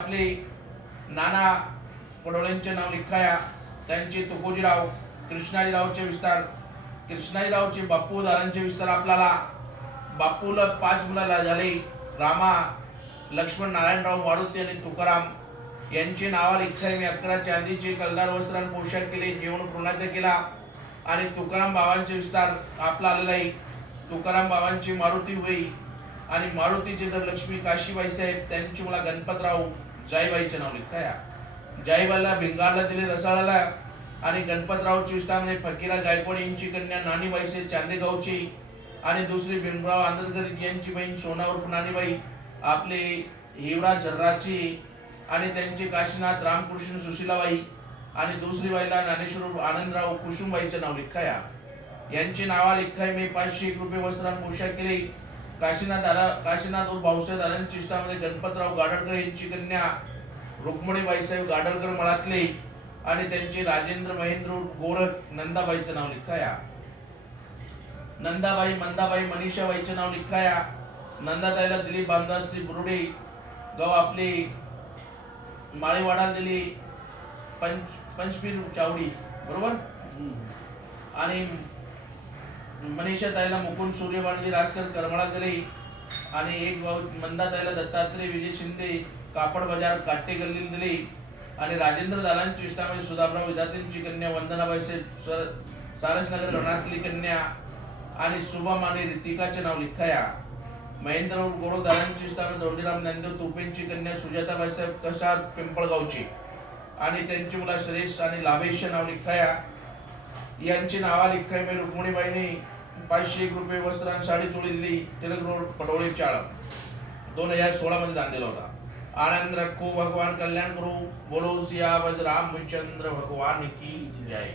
आपले नाना पडोळेंचे नाव लिखाया, त्यांचे तुकोजीराव कृष्णाजीरावचे विस्तार, कृष्णाजीरावचे बापू दादांचे विस्तार आपल्याला बापूला 5 मुलाला झाले, रामा लक्ष्मण नारायणराव मारुती आणि तुकाराम यांची नावा लिखाय मी 11 चांदीचे कलदार वस्त्रान पोशाख केले, जेवण पूर्णाचा केला. आणि तुकाराम बाबांचे विस्तार आपला आलेला आहे. तुकाराम बाबांची मारुती होई आणि मारुतीचे तर लक्ष्मी काशीबाई साहेब, त्यांची मुला गणपतराव जाईबाईचे नाव लिखाया. जाईबाईला भिंगारला दिले रसाळाला आणि गणपतरावची विस्तार म्हणजे फकीरा गायकवाड यांची कन्या नानीबाई से चांदेगावची आणि दुसरी भीमराव आंबेडकर यांची बहीण सोना उर्फ नानीबाई आपले हिवरा झर्राची आणि त्यांचे काशीनाथ रामकृष्ण सुशीलाबाई आणि दुसरी बाईला ज्ञानेश्वर आनंदराव कुसुमबाईचे नाव लिखाया. यांची नावा लिखाय मी 501 रुपये वस्त्रान पोशाख केले. काशीनाथ उर्फ भाऊसाहेब दादांची इष्टामध्ये गणपतराव गाडलकर यांची कन्या रुक्मिणी बाईसाहेब गाडलकर मळातले आणि त्यांचे राजेंद्र महेंद्र गोरख नंदाबाईचे नाव लिखाया. नंदाबाई मंदाबाई मनीषाबाईचे नाव लिखाया. नंदाताईला दिलीप बामदासजी बुरुडे गाव आपले माळीवाडा दिली पंचपीर चावडी बरोबर. आणि मनीषा ताईला मुकुंद सूर्यवाणी राजकर करमळा दिली आणि एक मंदाताईला दत्तात्रय विजय शिंदे कापड बाजार काटे गल्ली दिली आणि राजेंद्र दादांची इष्टामध्ये सुधाबराव विद्यार्थ्यांची कन्या वंदनाबाई सारसनगर रणातली कन्या आणि शुभम आणि रितिकाचे नाव लिखाया. महेंद्र गोरख दादांची इष्टामध्ये दोंडीराम ज्ञानदेव तुपेंची कन्या सुजाताबाई साहेब कसार पिंपळगावची आणि त्यांची मुला श्रेष्ठ आणि लाभेशचे नाव लिखाया. यांची नावा लिखाय मी रुक्मिणीबाईने 501 रुपये वस्त्रांनी साडी चोळी दिली. टिळक रोड पडोळे चाळ 2016 मध्ये दान दिला होता. आनंद रखो, भगवान कल्याण करो, बोलो सियावर रामचंद्र भगवान की जय.